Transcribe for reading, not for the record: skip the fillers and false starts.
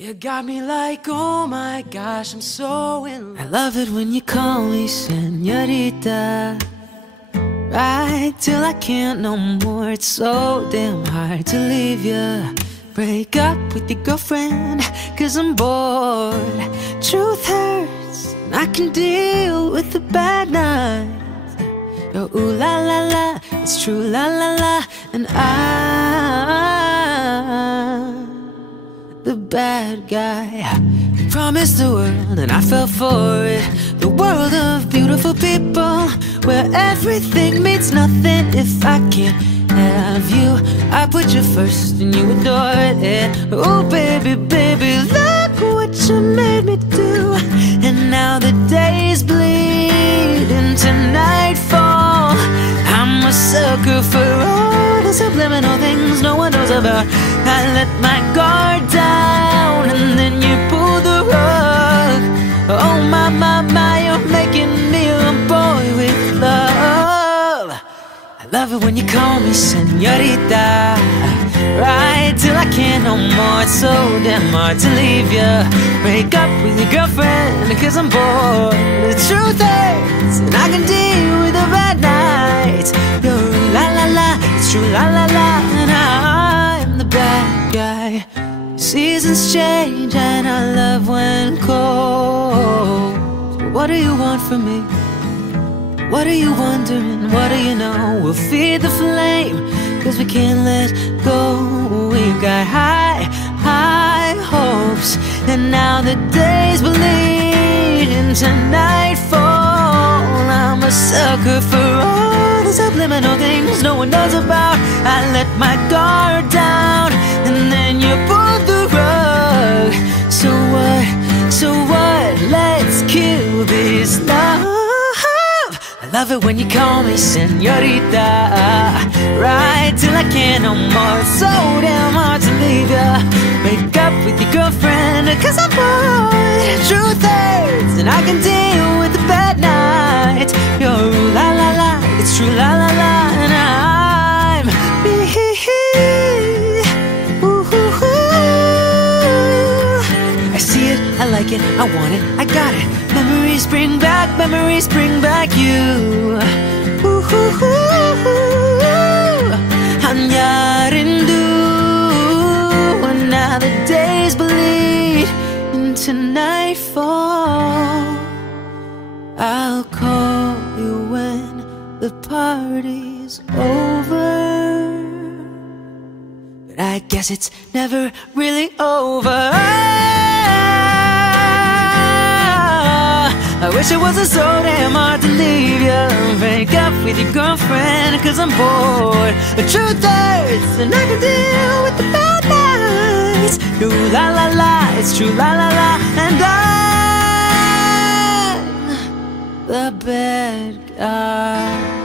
You got me like, oh my gosh, I'm so in love. I love it when you call me señorita. Right till I can't no more. It's so damn hard to leave you. Break up with your girlfriend, cause I'm bored. Truth hurts, and I can deal with the bad nights. Yo, ooh la la la, it's true la la la. And I'm the bad guy. Promised the world and I fell for it. The world of beautiful people, where everything means nothing if I can't have you. I put you first and you adored it. Oh baby, baby, look what you made me do. And now the days bleed into nightfall. I'm a sucker for all the subliminal things no one knows about. I let my guard down and then you pull the rug. Oh my, my, my, you're making me a boy with love. I love it when you call me señorita. Right till I can't no more. It's so damn hard to leave you. Break up with your girlfriend because I'm bored. The truth hurts and I can deal with the bad nights. You're la la la, it's true la la la. And I'm the bad guy. Seasons change and I love when cold. So what do you want from me? What are you wondering? What do you know? We'll feed the flame, cause we can't let go. We've got high, high hopes. And now the days bleed into nightfall. I'm a sucker for all the subliminal things no one knows about. I let my guard down and then you pulled the rug. So what, so what? Let's kill this love. I love it when you call me señorita. Right till I can't no more. It's so damn hard to leave ya. Break up with your girlfriend cause I'm bored. Truth hurts and I can deal with the bad nights. You're la la la, it's true la la la. And I'm me. I see it, I like it, I want it, I got it. Memories bring back you. 한야린두. And now the days bleed into nightfall. I'll call you when the party's over, but I guess it's never really over. I wish it wasn't so damn hard to leave you. Break up with your girlfriend cause I'm bored. The truth hurts and I can deal with the bad nights. No la la la, it's true la la la. And I'm the bad guy.